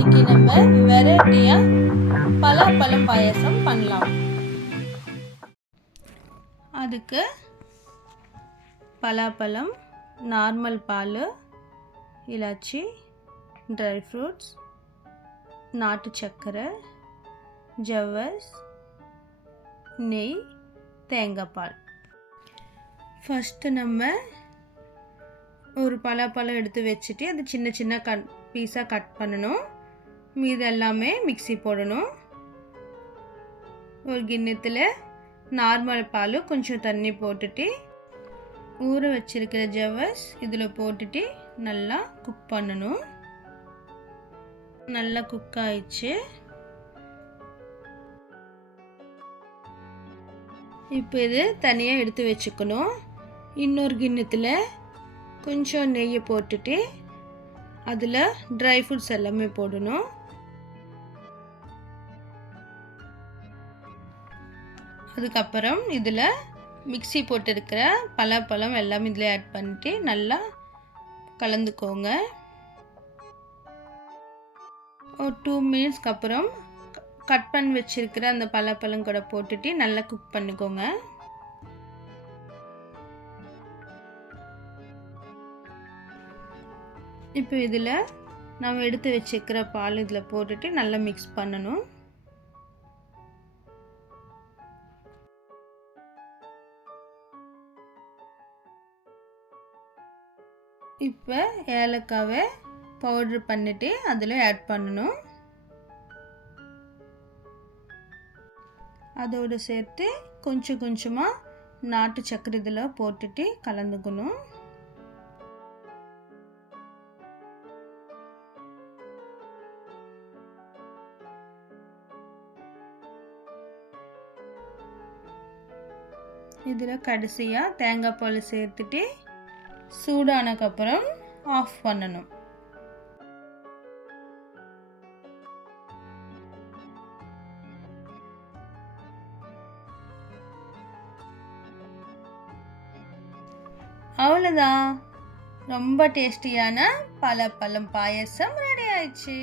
இன்னைக்கு நம்ம வெரைட்டியாக பலாப்பழம் பாயசம் பண்ணலாம். அதுக்கு பலாப்பழம், நார்மல் பால், இலாச்சி, ட்ரை ஃப்ரூட்ஸ், நாட்டு சர்க்கரை, ஜவ்வஸ், நெய், தேங்காய் பால். ஃபஸ்ட்டு நம்ம ஒரு பலாப்பழம் எடுத்து வச்சுட்டு அது சின்ன சின்ன பீஸாக கட் பண்ணணும். மீது எல்லாமே மிக்ஸி போடணும். ஒரு கிண்ணத்தில் நார்மல் பால், கொஞ்சம் தண்ணி போட்டுட்டு ஊற வச்சிருக்கிற ஜவ்வஸ் இதில் போட்டுட்டு நல்லா குக் பண்ணணும். நல்லா குக் ஆயிடுச்சு. இப்போ இது தனியாக எடுத்து வச்சுக்கணும். இன்னொரு கிண்ணத்தில் கொஞ்சம் நெய்யை போட்டுட்டு அதில் ட்ரை ஃப்ரூட்ஸ் எல்லாமே போடணும். அதுக்கப்புறம் இதில் மிக்ஸி போட்டிருக்கிற பலாப்பழம் எல்லாமே இதில் ஆட் பண்ணிட்டு நல்லா கலந்துக்கோங்க. ஒரு 2 மினிட்ஸ்க்கு அப்புறம் கட் பண்ணி வச்சுருக்கிற அந்த பலாப்பழம் கூட போட்டுட்டு நல்லா குக் பண்ணிக்கோங்க. இப்போ இதில் நம்ம எடுத்து வச்சுக்கிற பால் இதில் போட்டுட்டு நல்லா மிக்ஸ் பண்ணணும். இப்போ ஏலக்காவை பவுட்ரு பண்ணிவிட்டு அதில் ஆட் பண்ணணும். அதோடு சேர்த்து கொஞ்சம் கொஞ்சமாக நாட்டு சர்க்கரை இதில் போட்டுட்டு கலந்துக்கணும். இதில் கடைசியாக தேங்காய் பால் சேர்த்துட்டு சூடானதுக்கப்புறம் ஆஃப் பண்ணணும். அவ்வளோதான், ரொம்ப டேஸ்டியான பலாப்பழம் பாயசம் ரெடி ஆயிடுச்சு.